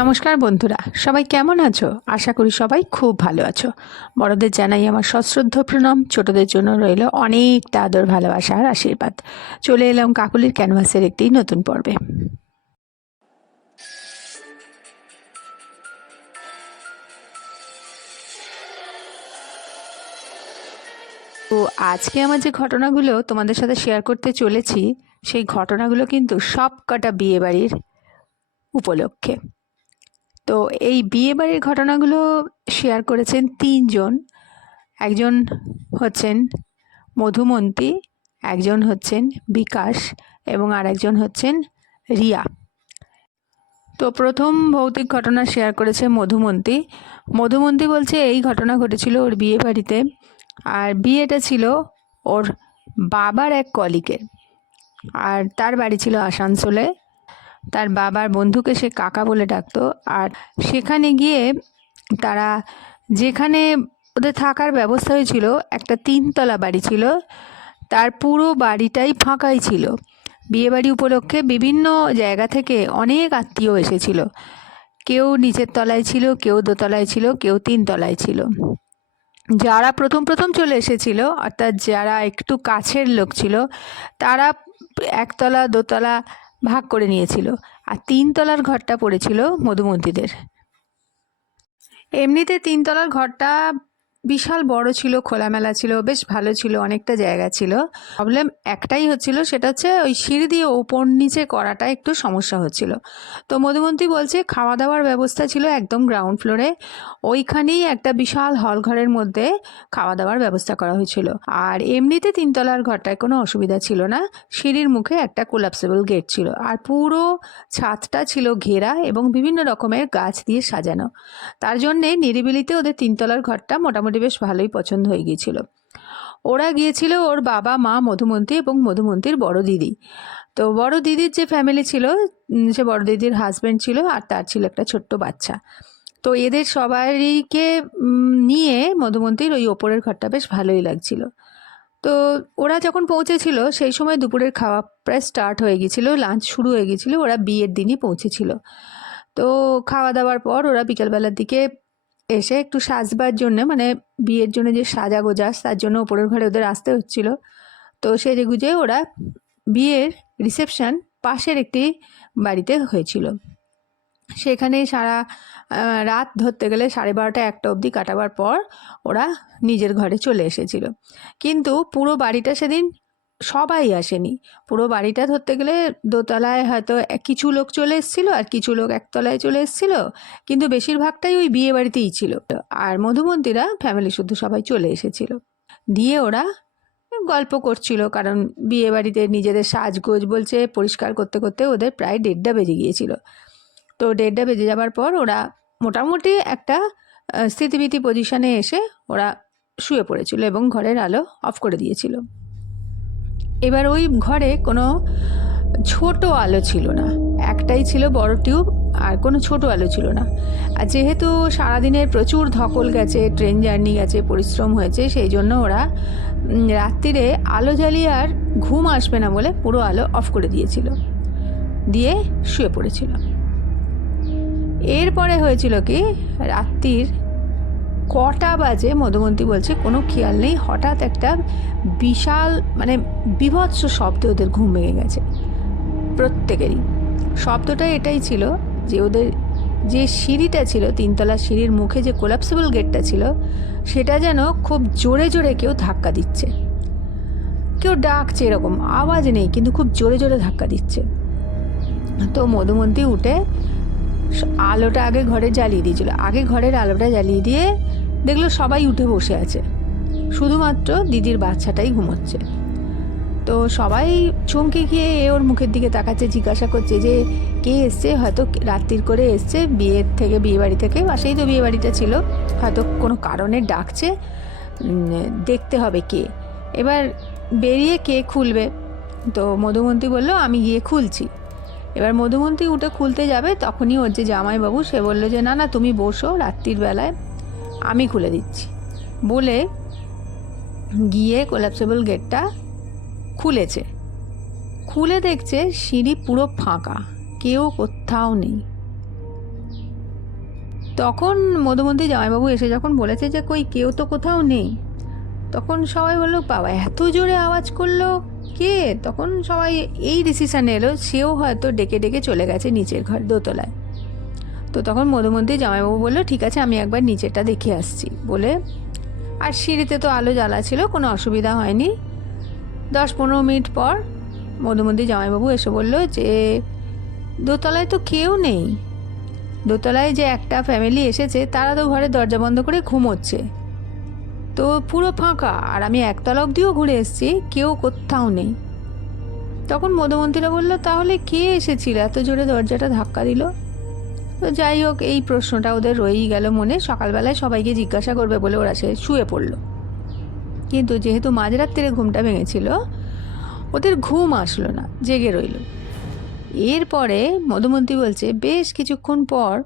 নমস্কার বন্ধুরা, সবাই কেমন আছো? আশা করি সবাই খুব ভালো আছো। বড়দের জানাই আমার সশ্রদ্ধ প্রণাম, ছোটদের জন্য রইল অনেকটা আদর, ভালোবাসা আর আশীর্বাদ। চলে এলাম কাকুলির ক্যানভাসের একটি নতুন পর্বে। তো আজকে আমার যে ঘটনাগুলো তোমাদের সাথে শেয়ার করতে চলেছি, সেই ঘটনাগুলো কিন্তু সব কটা বিয়েবাড়ির উপলক্ষে। তো এই বিয়েবাড়ির ঘটনাগুলো শেয়ার করেছেন তিনজন। একজন হচ্ছেন মধুমন্তী, একজন হচ্ছেন বিকাশ এবং আরেকজন হচ্ছেন রিয়া। তো প্রথম ভৌতিক ঘটনা শেয়ার করেছে মধুমন্তী। মধুমন্তী বলছে, এই ঘটনা ঘটেছিল ওর বিয়ে বাড়িতে। আর বিয়েটা ছিল ওর বাবার এক কলিকের আর তার বাড়ি ছিল আসানসোলে। তার বাবার বন্ধুকে সে কাকা বলে ডাকতো। আর সেখানে গিয়ে তারা যেখানে ওদের থাকার ব্যবস্থা হয়েছিল, একটা তিনতলা বাড়ি ছিল। তার পুরো বাড়িটাই ফাঁকাই ছিল। বিয়েবাড়ি উপলক্ষে বিভিন্ন জায়গা থেকে অনেক আত্মীয় এসেছিল। কেউ নিচের তলায় ছিল, কেউ দোতলায় ছিল, কেউ তিনতলায় ছিল। যারা প্রথম প্রথম চলে এসেছিল, অর্থাৎ যারা একটু কাছের লোক ছিল, তারা একতলা, দোতলা ভাগ করে নিয়েছিল আর তিনতলার ঘরটা পড়েছিল মধুমন্তীদের এমনিতে তিনতলার ঘরটা বিশাল বড় ছিল, খোলামেলা ছিল, বেশ ভালো ছিল, অনেকটা জায়গা ছিল। প্রবলেম একটাই হচ্ছিল, সেটা হচ্ছে ওই সিঁড়ি দিয়ে ওপর নিচে করাটা একটু সমস্যা হচ্ছিল। তো মধুমন্তী বলছে খাওয়া দাওয়ার ব্যবস্থা ছিল একদম গ্রাউন্ড ফ্লোরে ওইখানেই একটা বিশাল হল ঘরের মধ্যে খাওয়া দাওয়ার ব্যবস্থা করা হয়েছিল। আর এমনিতে তিনতলার ঘরটায় কোনো অসুবিধা ছিল না। সিঁড়ির মুখে একটা কোলাপসেবল গেট ছিল। আর পুরো ছাদটা ছিল ঘেরা এবং বিভিন্ন রকমের গাছ দিয়ে সাজানো। তার জন্যে নিরিবিলিতে ওদের তিনতলার ঘরটা মোটামুটি বেশ ভালোই পছন্দ হয়ে গিয়েছিল। ওরা গিয়েছিল ওর বাবা, মা, মধুমন্তী এবং মধুমন্তীর বড় দিদি। তো বড় দিদির যে ফ্যামিলি ছিল সে বড় দিদির হাজব্যান্ড ছিল আর তার ছিল একটা ছোট্ট বাচ্চা। তো এদের সবাইকে নিয়ে মধুমন্তীর ওই ওপরের ঘরটা বেশ ভালোই লাগছিল। তো ওরা যখন পৌঁছেছিল, সেই সময় দুপুরের খাওয়া প্রায় স্টার্ট হয়ে গিয়েছিল লাঞ্চ শুরু হয়ে গিয়েছিল, ওরা বিয়ের দিনই পৌঁছেছিল। তো খাওয়া দাওয়ার পর ওরা বিকেলবেলার দিকে এসে একটু সাজবার জন্য মানে বিয়ের জন্য যে সাজা গোজাস তার জন্য ওপরের ঘরে ওদের আসতে হচ্ছিল। তো সেজে গুজে ওরা বিয়ের রিসেপশন পাশের একটি বাড়িতে হয়েছিল। সেখানে সারা রাত ধরতে গেলে সাড়ে বারোটা, একটা অবধি কাটাবার পর ওরা নিজের ঘরে চলে এসেছিল। কিন্তু পুরো বাড়িটা সেদিন সবাই আসেনি। পুরো বাড়িটা ধরতে গেলে দোতলায় হয়তো কিছু লোক চলে এসেছিল আর কিছু লোক একতলায় চলে এসেছিল, কিন্তু বেশিরভাগটাই ওই বিয়ে বাড়িতেই ছিল। আর মধুমন্তীরা ফ্যামিলি শুদ্ধ সবাই চলে এসেছিল। দিয়ে ওরা গল্প করছিল, কারণ বিয়ে বাড়িতে নিজেদের সাজগোজ বলছে, পরিষ্কার করতে করতে ওদের প্রায় দেড়টা বেজে গিয়েছিল। তো দেড়টা বেজে যাবার পর ওরা মোটামুটি একটা স্থিতিবিতি পজিশনে এসে ওরা শুয়ে পড়েছিল এবং ঘরের আলো অফ করে দিয়েছিল। এবার ওই ঘরে কোনো ছোট আলো ছিল না। একটাই ছিল বড় টিউব আর কোনো ছোট আলো ছিল না। আর যেহেতু সারাদিনের প্রচুর ধকল গেছে, ট্রেন জার্নি গেছে, পরিশ্রম হয়েছে, সেই জন্য ওরা রাত্রিরে আলো জ্বালিয়ে আর ঘুম আসবে না বলে পুরো আলো অফ করে দিয়েছিল। দিয়ে শুয়ে পড়েছিল। এরপরে হয়েছিল কি, রাত্রির কটা বাজে মধুমন্তী বলছে, কোনো খেয়াল নেই। হঠাৎ একটা বিশাল মানে বিভৎস শব্দে ওদের ঘুম ভেঙে গেছে। প্রত্যেকেরই। শব্দটা এটাই ছিল যে ওদের যে সিঁড়িটা ছিল, তিনতলা সিঁড়ির মুখে যে কোলাপসিবল গেটটা ছিল, সেটা যেন খুব জোরে জোরে কেউ ধাক্কা দিচ্ছে। কেউ ডাকছে এরকম, আওয়াজ নেই, কিন্তু খুব জোরে জোরে ধাক্কা দিচ্ছে। তো মধুমন্তী উঠে আলোটা আগে ঘরে জ্বালিয়ে দিয়েছিল। আগে ঘরের আলোটা জ্বালিয়ে দিয়ে দেখল সবাই উঠে বসে আছে। শুধুমাত্র দিদির বাচ্চাটাই ঘুমোচ্ছে। তো সবাই চমকে গিয়ে এ ওর মুখের দিকে তাকাচ্ছে, জিজ্ঞাসা করছে যে, কে এসছে? হয়তো রাত্রির করে এসছে, বিয়ের থেকে বিয়ে বাড়ি থেকে। পাশেই তো বিয়ে বাড়িটা ছিল। হয়তো কোনো কারণে ডাকছে। দেখতে হবে কে। এবার বেরিয়ে কে খুলবে? তো মধুমন্তী বলল, আমি গিয়ে খুলছি। এবার মধুমন্তী উঠে খুলতে যাবে, তখনই ওর যে জামাইবাবু, সে বলল যে, না না, তুমি বসো রাত্রির বেলায়। আমি খুলে দিচ্ছি। বলে গিয়ে কোলাপসেবল গেটটা খুলেছে। খুলে দেখছে সিঁড়ি পুরো ফাঁকা, কেউ কোথাও নেই। তখন মধুমন্তী জামাইবাবু এসে যখন বলেছে যে, কই, কেউ তো কোথাও নেই। তখন সবাই বলল, বাবা, এত জোরে আওয়াজ করল কে? তখন সবাই এই ডিসিশান এলো, সেও হয়তো ডেকে ডেকে চলে গেছে নিচের ঘর দোতলায়। তো তখন মধুমন্তী জামাইবাবু বলল, ঠিক আছে, আমি একবার নিচেরটা দেখে আসছি। বলে, আর সিঁড়িতে তো আলো জ্বালা ছিল, কোনো অসুবিধা হয়নি। দশ পনেরো মিনিট পর মধুমন্তী জামাইবাবু এসে বলল যে, দোতলায় তো কেউ নেই। দোতলায় যে একটা ফ্যামিলি এসেছে, তারা তো ঘরে দরজা বন্ধ করে ঘুমোচ্ছে। তো পুরো ফাঁকা, আর আমি একতলা অব্দিও ঘুরে এসেছি, কেউ কোথাও নেই। তখন মধুমন্ত্রীরা বলল, তাহলে কে এসেছিল? এত জোরে দরজাটা ধাক্কা দিল। তো যাই হোক, এই প্রশ্নটা ওদের রয়েই গেল মনে। সকালবেলায় সবাইকে জিজ্ঞাসা করবে বলে ওরা সে শুয়ে পড়ল। কিন্তু যেহেতু মাঝরাত্রিরে ঘুমটা ভেঙেছিল, ওদের ঘুম আসলো না, জেগে রইল। এরপরে মধুমন্তী বলছে, বেশ কিছুক্ষণ পর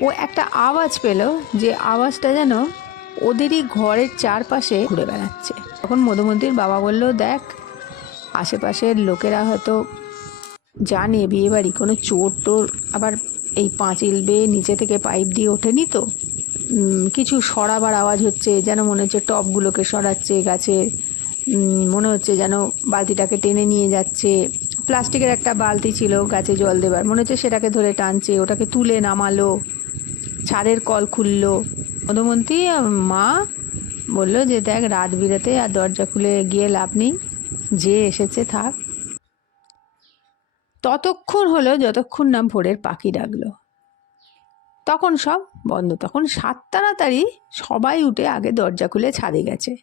ও একটা আওয়াজ পেল, যে আওয়াজটা যেন ওদেরই ঘরের চারপাশে ঘুরে বেড়াচ্ছে। তখন মধুমন্তীর বাবা বলল, দেখ, আশেপাশের লোকেরা হয়তো জানে বিয়ে বাড়ি কোনো চোর টোর আবার এই পাঁচিল বেয়ে নিচে থেকে পাইপ দিয়ে ওঠেনি তো? কিছু সরাবার আওয়াজ হচ্ছে যেন মনে হচ্ছে টপগুলোকে সরাচ্ছে উম, মনে হচ্ছে যেন বালতিটাকে টেনে নিয়ে যাচ্ছে। প্লাস্টিকের একটা বালতি ছিল গাছে জল দেবার মনে হচ্ছে সেটাকে ধরে টানছে ওটাকে তুলে নামালো ছাদের কল খুললো। মধুমন্তী মা বলল যে দেখ রাত বিরাতে আর দরজা খুলে গিয়ে লাভ নেই যে এসেছে থাক। ততক্ষণ হলো যতক্ষণ না ভোরের পাখি ডাকলো। তখন সব বন্ধ। তখন সাত তাড়াতাড়ি সবাই উঠে আগে দরজা খুলে ছাদে গেছে।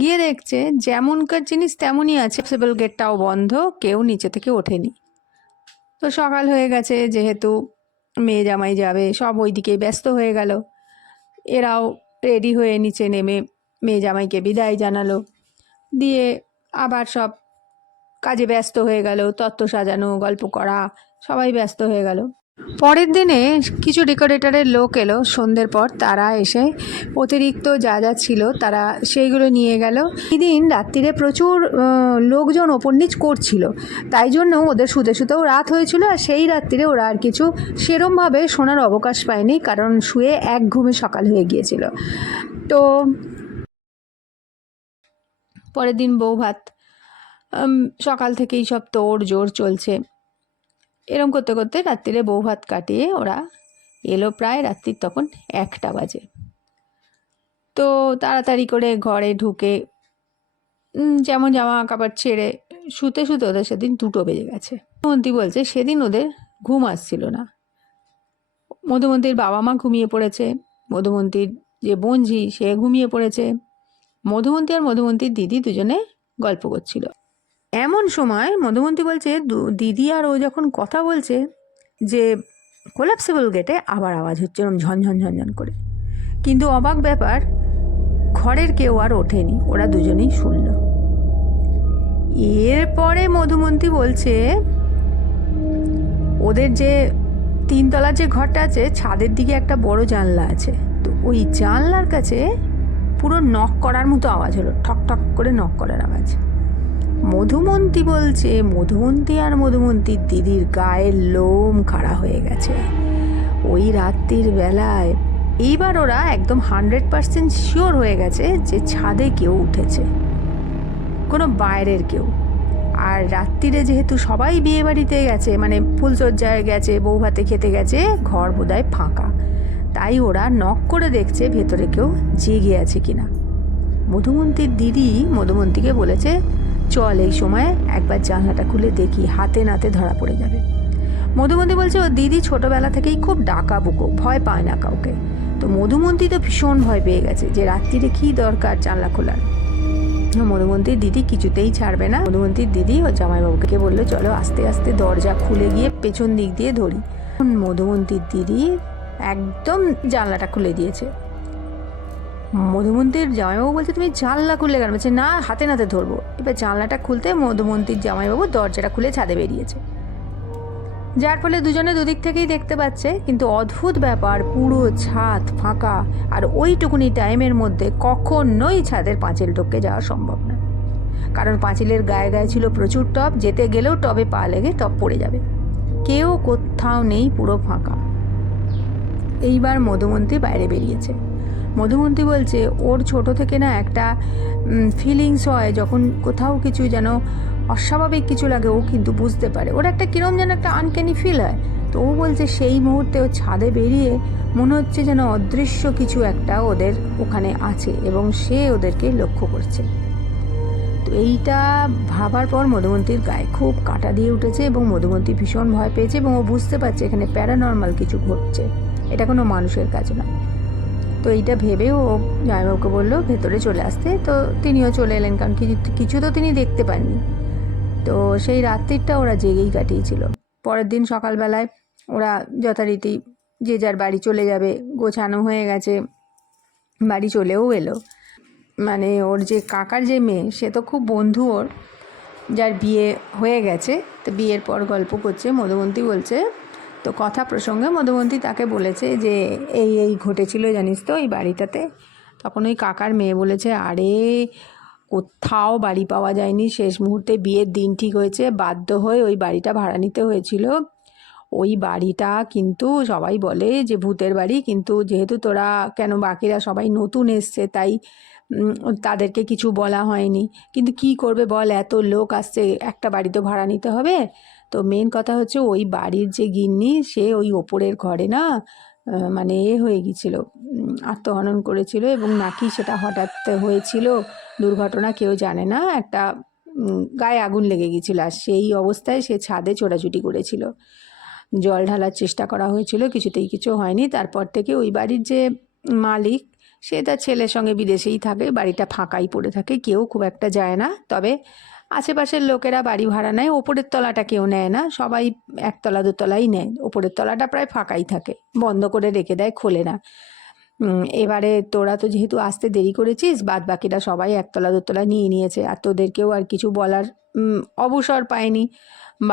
গিয়ে দেখছে যেমনকার জিনিস তেমনই আছে। সেবল গেটটাও বন্ধ, কেউ নিচে থেকে ওঠেনি। তো সকাল হয়ে গেছে, যেহেতু মেয়ে জামাই যাবে, সব ওইদিকে ব্যস্ত হয়ে গেল। এরাও রেডি হয়ে নিচে নেমে মেয়ে জামাইকে বিদায় জানালো। দিয়ে আবার সব কাজে ব্যস্ত হয়ে গেল, তত্ত্ব সাজানো, গল্প করা, সবাই ব্যস্ত হয়ে গেল। পরের দিনে কিছু ডেকোরেটরের লোক এলো। সন্ধ্যের পর তারা এসে অতিরিক্ত যা যা ছিল তারা সেইগুলো নিয়ে গেল। দিন রাত্রিরে প্রচুর লোকজন ওপর নিচ করছিল। তাই জন্য ওদের শুতে শুতেও রাত হয়েছিল আর সেই রাত্রিরে ওরা আর কিছু সেরমভাবে শোনার অবকাশ পায়নি কারণ শুয়ে এক ঘুমে সকাল হয়ে গিয়েছিল। তো পরের দিন বউ ভাত সকাল থেকেই সব তোড় জোর চলছে। এরম করতে করতে রাত্রিরে বউ ভাত কাটিয়ে ওরা এলো প্রায় রাত্রির তখন একটা বাজে। তো তাড়াতাড়ি করে ঘরে ঢুকে যেমন জামা কাপড় ছেড়ে শুতে শুতে ওদের সেদিন দুটো বেজে গেছে। মধুমন্তী বলছে, সেদিন ওদের ঘুম আসছিল না। মধুমন্তীর বাবা মা ঘুমিয়ে পড়েছে মধুমন্তীর যে বঞ্ঝি সে ঘুমিয়ে পড়েছে। মধুমন্তী আর মধুমন্তীর দিদি দুজনে গল্প করছিল। এমন সময় মধুমন্তী বলছে দিদি আর ও যখন কথা বলছে যে কোলাপসেবল গেটে আবার আওয়াজ হচ্ছে এরকম ঝনঝন ঝনঝন করে। কিন্তু অবাক ব্যাপার, ঘরের কেউ আর ওঠেনি, ওরা দুজনেই শুনল। এরপরে মধুমন্তী বলছে, ওদের যে তিনতলার যে ঘরটা আছে, ছাদের দিকে একটা বড় জানলা আছে। তো ওই জানলার কাছে পুরো নক করার মতো আওয়াজ হলো ঠক ঠক করে নক করার আওয়াজ। মধুমন্তী বলছে, মধুমন্তী আর মধুমন্তীর দিদির গায়ের লোম খাড়া হয়ে গেছে। ওই রাত্রির বেলায় এইবার ওরা একদম হান্ড্রেড পার্সেন্ট শিওর হয়ে গেছে যে ছাদে কেউ উঠেছে। কোনো বাইরের কেউ। আর রাত্রিরে যেহেতু সবাই বিয়ে বাড়িতে গেছে মানে ফুলসজ্জায় গেছে, বউ ভাতে খেতে গেছে, ঘর বোধহয় ফাঁকা। তাই ওরা নক করে দেখছে ভেতরে কেউ জেগে আছে কিনা। মধুমন্তীর দিদি মধুমন্তীকে বলেছে চল এই সময় একবার জানলাটা খুলে দেখি, হাতে নাতে ধরা পড়ে যাবে। মধুমন্তী বলছে ও দিদি ছোটবেলা থেকেই খুব ডাকা বুকো ভয় পায় না কাউকে। তো মধুমন্তী তো ভীষণ ভয় পেয়ে গেছে যে রাত্রিরে কী দরকার জানলা খোলার। মধুমন্তীর দিদি কিছুতেই ছাড়বে না। মধুমন্তীর দিদি ও জামাইবাবুকে বলল, চলো আস্তে আস্তে দরজা খুলে গিয়ে পেছন দিক দিয়ে ধরি। মধুমন্তীর দিদি একদম জানলাটা খুলে দিয়েছে। মধুমন্তীর জামাইবাবু বলছে, তুমি জানলা খুললে কেন? বলছে, না, হাতে নাতে ধরবো। এবার জানলাটা খুলতে মধুমন্তীর জামাইবাবু দরজাটা খুলে ছাদে বেরিয়েছে। যার ফলে দুজনে দুদিক থেকেই দেখতে পাচ্ছে, কিন্তু অদ্ভুত ব্যাপার, পুরো ছাদ ফাঁকা, আর ওইটুকুনি টাইমের মধ্যে কখনোই ছাদের পাঁচিল টপকে যাওয়া সম্ভব না। কারণ পাঁচিলের গায়ে গায়ে ছিল প্রচুর টব যেতে গেলেও টবে পা লেগে টপ পড়ে যাবে। কেউ কোথাও নেই পুরো ফাঁকা। এইবার মধুমন্তী বাইরে বেরিয়েছে। মধুমন্তী বলছে, ওর ছোট থেকে না একটা ফিলিংস হয়, যখন কোথাও কিছু যেন অস্বাভাবিক কিছু লাগে, ও কিন্তু বুঝতে পারে। ওর একটা কিরম যেন একটা আনক্যানি ফিল হয়। তো ও বলছে, সেই মুহূর্তে ও ছাদে বেরিয়ে মনে হচ্ছে যেন অদৃশ্য কিছু একটা ওদের ওখানে আছে এবং সে ওদেরকে লক্ষ্য করছে। তো এইটা ভাবার পর মধুমন্তীর গায়ে খুব কাটা দিয়ে উঠেছে এবং মধুমন্তী ভীষণ ভয় পেয়েছে এবং ও বুঝতে পারছে এখানে প্যারানর্মাল কিছু ঘটছে। এটা কোনো মানুষের কাজ নয়। তো এইটা ভেবে ও জামাইবাবুকে বলল, ভেতরে চলে আসতে। তো তিনিও চলে এলেন, কারণ কিছু কিছু তো তিনি দেখতে পাননি। তো সেই রাত্রিটা ওরা জেগেই কাটিয়েছিল। পরের দিন সকালবেলায় ওরা যথারীতি যে যার বাড়ি চলে যাবে, গোছানো হয়ে গেছে, বাড়ি চলেও এলো। মানে ওর যে কাকার যে মেয়ে, সে তো খুব বন্ধু ওর, যার বিয়ে হয়ে গেছে। তো বিয়ের পর গল্প করছে, মধুমন্তী বলছে তো কথা প্রসঙ্গে মধুমন্তী তাকে বলেছে যে এই এই ঘটেছিল, জানিস তো, এই বাড়িটাতে। তখন ওই কাকার মেয়ে বলেছে, আরে, কোথাও বাড়ি পাওয়া যায়নি। শেষ মুহূর্তে বিয়ের দিন ঠিক হয়েছে। বাধ্য হয়ে ওই বাড়িটা ভাড়া নিতে হয়েছিল। ওই বাড়িটা কিন্তু সবাই বলে যে ভূতের বাড়ি। কিন্তু যেহেতু তোরা, কেন বাকিরা সবাই নতুন এসছে, তাই তাদেরকে কিছু বলা হয়নি। কিন্তু কি করবে বল? এত লোক আসছে, একটা বাড়ি তো ভাড়া নিতে হবে। তো মেন কথা হচ্ছে ওই বাড়ির যে গিন্নি, সে ওই ওপরের ঘরে না মানে এ হয়ে গিয়েছিল আত্মহনন করেছিল এবং নাকি সেটা হঠাৎ হয়েছিল, দুর্ঘটনা কেউ জানে না, একটা গায়ে আগুন লেগে গিয়েছিল আর সেই অবস্থায় সে ছাদে ছোটাছুটি করেছিল। জল ঢালার চেষ্টা করা হয়েছিল, কিছুতেই কিছু হয়নি, তারপর থেকে ওই বাড়ির যে মালিক, সে তার ছেলের সঙ্গে বিদেশেই থাকে, বাড়িটা ফাঁকাই পড়ে থাকে, কেউ খুব একটা যায় না, তবে আশেপাশের লোকেরা বাড়ি ভাড়া নেয়, ওপরের তলাটা কেউ নেয় না, সবাই একতলা দোতলাই নেয়। ওপরের তলাটা প্রায় ফাঁকাই থাকে, বন্ধ করে রেখে দেয়, খোলে না। এবারে তোরা তো যেহেতু আসতে দেরি করেছিস বাদ বাকিরা সবাই একতলা দোতলা নিয়ে নিয়েছে, আর তোদেরকেও আর কিছু বলার অবসর পায়নি।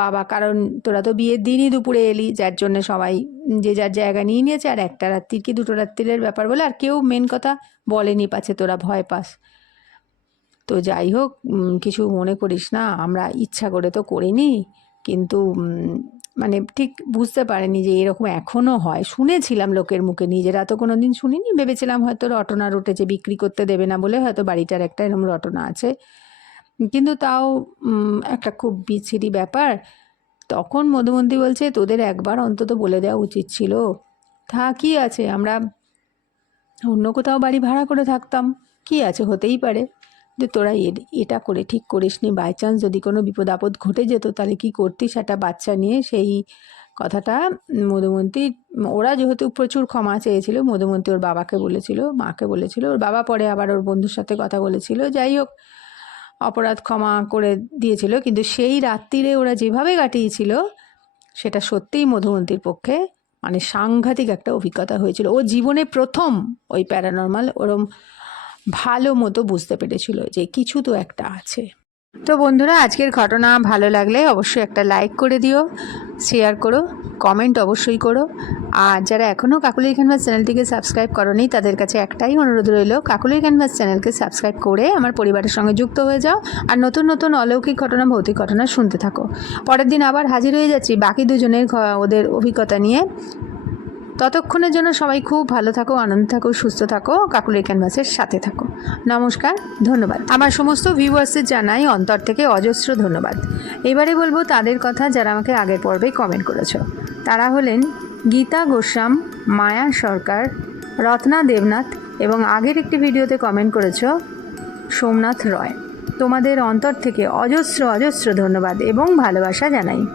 বাবা, কারণ তোরা তো বিয়ের দিনই দুপুরে এলি, যার জন্য সবাই যে যার জায়গা নিয়ে নিয়েছে, আর একটা রাত্রির কি দুটো রাত্রির ব্যাপার বলে আর কেউ মেন কথা বলেনি পাছে, তোরা ভয় পাস। তো যাই হোক কিছু মনে করিস না, আমরা ইচ্ছা করে তো করিনি, কিন্তু মানে ঠিক বুঝতে পারেনি যে এরকম এখনও হয়। শুনেছিলাম লোকের মুখে, নিজেরা তো কোনো দিন শুনিনি। ভেবেছিলাম হয়তো রটনা রটেছে বিক্রি করতে দেবে না বলে হয়তো বাড়িটার একটা এরকম রটনা আছে। কিন্তু তাও একটা খুব বিচ্ছিরি ব্যাপার। তখন মধুমন্তী বলছে, তোদের একবার অন্তত বলে দেওয়া উচিত ছিল। তা কি আছে? আমরা অন্য কোথাও বাড়ি ভাড়া করে থাকতাম। কি আছে? হতেই পারে। যে তোরা এটা করে ঠিক করিসনি বাই চান্স যদি কোনো বিপদ আপদ ঘটে যেত তাহলে কি করতিস একটা বাচ্চা নিয়ে? সেই কথাটা মধুমন্তী, ওরা যেহেতু প্রচুর ক্ষমা চেয়েছিল, মধুমন্তী ওর বাবাকে বলেছিল, মাকে বলেছিল, ওর বাবা পরে আবার ওর বন্ধুর সাথে কথা বলেছিল, যাই হোক, অপরাধ ক্ষমা করে দিয়েছিল, কিন্তু সেই রাত্রিরে ওরা যেভাবে কাটিয়েছিল, সেটা সত্যিই মধুমন্তীর পক্ষে মানে সাংঘাতিক একটা অভিজ্ঞতা হয়েছিল। ও জীবনে প্রথম ওই প্যারানর্মাল ওরম ভালো মতো বুঝতে পেরেছিল যে কিছু তো একটা আছে। তো বন্ধুরা, আজকের ঘটনা ভালো লাগলে অবশ্যই একটা লাইক করে দিও, শেয়ার করো, কমেন্ট অবশ্যই করো। আর যারা এখনও কাকুলি ক্যানভাস চ্যানেলটিকে সাবস্ক্রাইব করনি, তাদের কাছে একটাই অনুরোধ রইল, কাকুলি ক্যানভাস চ্যানেলকে সাবস্ক্রাইব করে আমার পরিবারের সঙ্গে যুক্ত হয়ে যাও। আর নতুন নতুন অলৌকিক ঘটনা, ভৌতিক ঘটনা শুনতে থাকো। পরের দিন আবার হাজির হয়ে যাচ্ছি বাকি দুজনের ওদের অভিজ্ঞতা নিয়ে। ততক্ষণের জন্য সবাই খুব ভালো থাকো, আনন্দ থাকো, সুস্থ থাকো, কাকুলি ক্যানভাসের সাথে থাকো। নমস্কার, ধন্যবাদ। আমার সমস্ত ভিউয়ার্সের জানাই অন্তর থেকে অজস্র ধন্যবাদ। এবারে বলব তাদের কথা যারা আমাকে আগের পর্বেই কমেন্ট করেছ। তারা হলেন গীতা গোস্বাম, মায়া সরকার, রত্না দেবনাথ এবং আগের একটি ভিডিওতে কমেন্ট করেছ, সোমনাথ রয়। তোমাদের অন্তর থেকে অজস্র অজস্র ধন্যবাদ এবং ভালোবাসা জানাই।